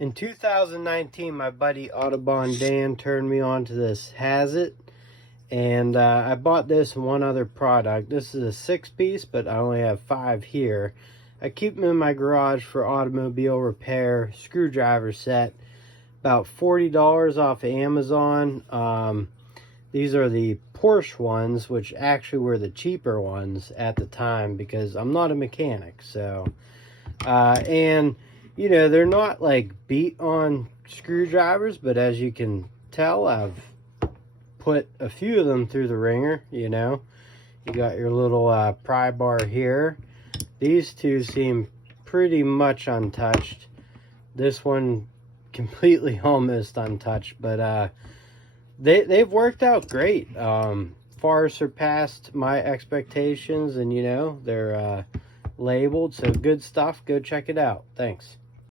In 2019, my buddy Audubon Dan turned me on to this Hazet, and I bought this and one other product. This is a 6-piece, but I only have 5 here. I keep them in my garage for automobile repair, screwdriver set, about $40 off of Amazon. These are the Porsche ones, which actually were the cheaper ones at the time because I'm not a mechanic. So, and you know, they're not like beat on screwdrivers, but as you can tell, I've put a few of them through the ringer. You know, you got your little pry bar here. These two seem pretty much untouched. This one completely almost untouched, but they've worked out great. Far surpassed my expectations, and you know, they're labeled, so good stuff. Go check it out. Thanks.